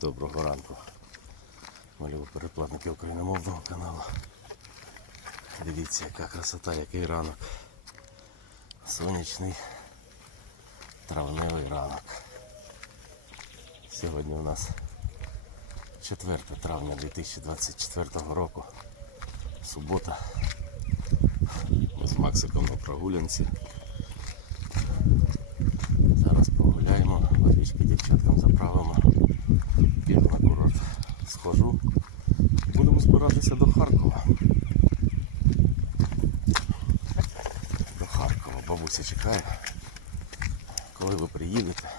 Доброго ранку. Малюю переплатники україномовного каналу. Дивіться, яка красота, який ранок. Сонячний травневий ранок. Сьогодні у нас 4 травня 2024 року. Субота. Ми з Максиком на прогулянці. Схожу. Будемо збиратися до Харкова. До Харкова. Бабуся чекає. Коли ви приїдете,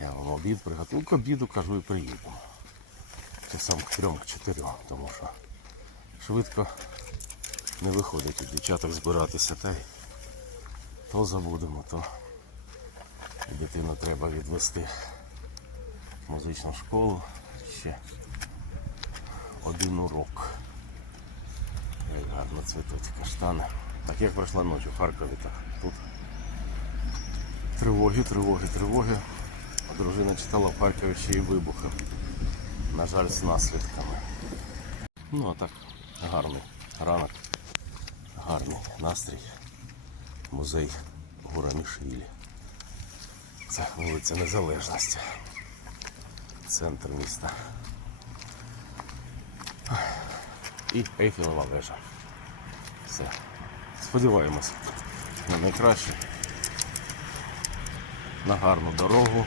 я вам обід приготую. К обіду кажу і приїдемо. Часам к трьом, к чотирьом, тому що швидко не виходить у дівчаток збиратися. Та й то забудемо, то дитину треба відвести в музичну школу. Ще один урок. Як гарно цвітуть каштани. Так як пройшла ніч у Харкові, так тут тривоги, тривоги, тривоги. Дружина читала в Харкові ще й вибухи. На жаль, з наслідками. Ну а так, гарний ранок, гарний настрій. Музей Гурамішвілі. Це вулиця Незалежності. Центр міста. І Ейфелева вежа. Все. Сподіваємось на найкраще. На гарну дорогу.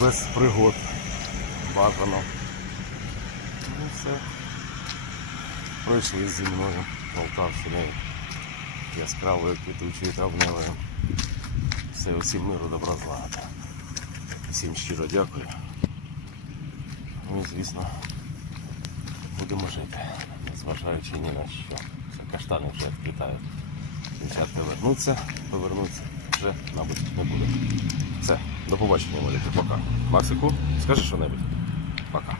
Без пригод. Бажано. Ну все. Пройшли зі мною Полтавщиною яскравою квітучою травневою. Все усім миру добра злагоди. Всім щиро дякую. Ну і звісно, будемо жити, незважаючи ні на що. Все, каштани вже відлітають. Дівчатка вернуться, повернуться, вже, мабуть, не буде. Все, до побачення, Валіки, пока. Максику, скажи що-небудь. Пока.